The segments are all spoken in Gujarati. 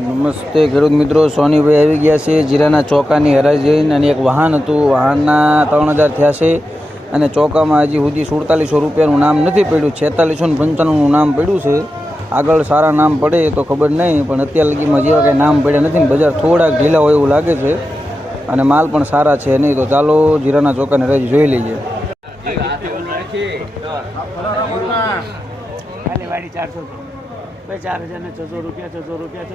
નમસ્તે ખેડૂત મિત્રો, સોનીભાઈ આવી ગયા છે જીરાના ચોકાની હરાજી જઈને, અને એક વાહન હતું, વાહનના 3000 થયા છે અને ચોકામાં હજી સુધી 4700 રૂપિયાનું નામ નથી પડ્યું, 4695નું નામ પડ્યું છે. આગળ સારા નામ પડે તો ખબર નહીં, પણ અત્યાર લગીમાં જેવા કંઈ નામ પડ્યા નથી ને બજાર થોડાક ઢીલા હોય એવું લાગે છે અને માલ પણ સારા છે નહીં. તો ચાલો જીરાના ચોકાની હરાજી જોઈ લઈએ. વાડી 400 4000 રૂપિયા 600 રૂપિયા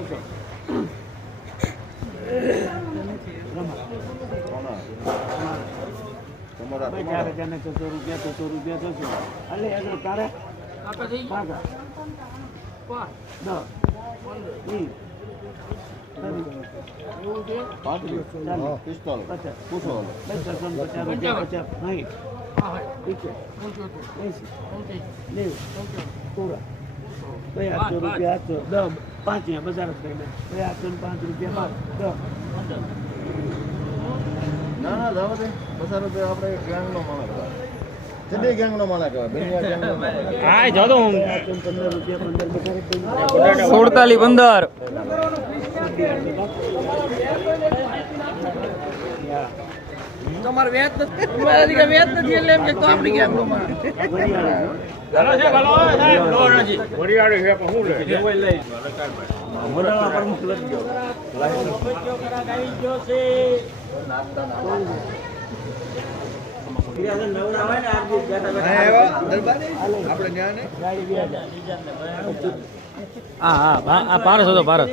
600 રૂપિયા અલે આગળ તારે પાકા 800 રૂપિયા 800 5 બજાર જ કરી 805 રૂપિયા 10 ના જવા દે બજાર આપણે ગેંગનો માણસ કેટલી ગેંગનો માણસ કહેવાય હા જો તો 15 રૂપિયા 15 તમારે વેત નથી વેત નથી એટલે એમ કે તો આપણી ગેંગનો માણસ ચાલો છે ભલો સાહેબ વરિયાળી છે પણ હું લે જેવો લઈ મોડાના પ્રમુખ લઈ ગયો ગાઈ ગયો છે નવરા હોય ને આપણે ન્યા ને ગાડી 2000 હા પારસ હતો પારસ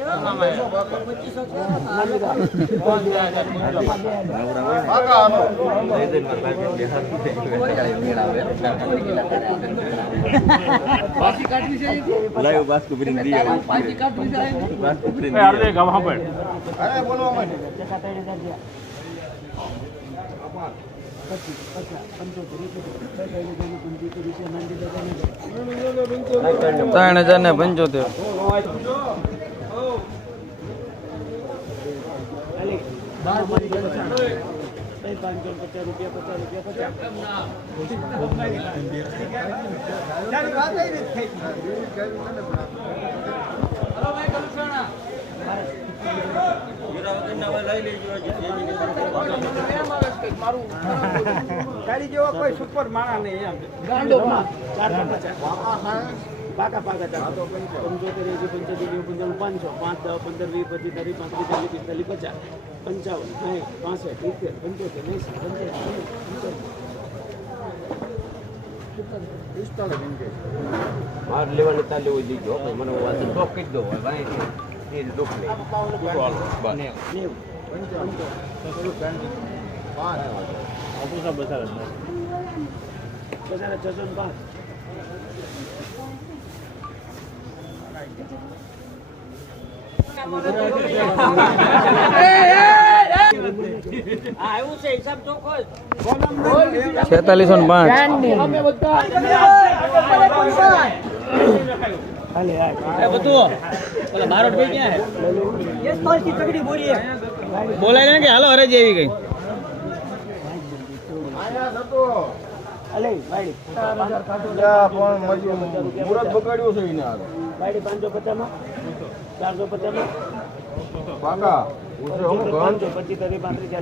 ત્રણ 3075 ગાડી જેવો કોઈ સુપર માણા નહીં એમ ગાંડો 450 પાકા 75 500 5 10 15 20 25 30 35 40 50 55 60 લેવાની તાલે હોય દીજો મને વાત તો કહી દો ભાઈ એ દુખ લે બોલાય કે હાલો હરાજી આવી ગઈ. મુરત બગાડ્યો છે એને ગાડી 550 માં 450 માં પાકા 4580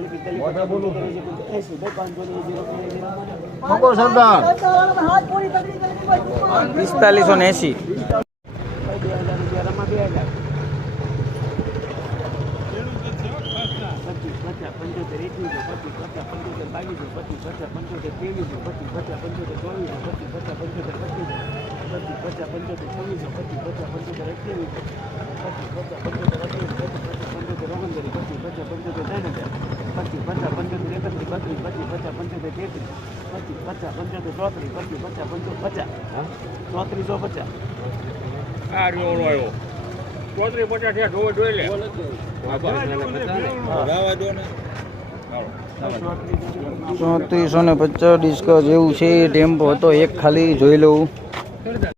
3450 ડિસ્કો જેવું છે. ટેમ્પો હતો એક, ખાલી જોઈ લઉં.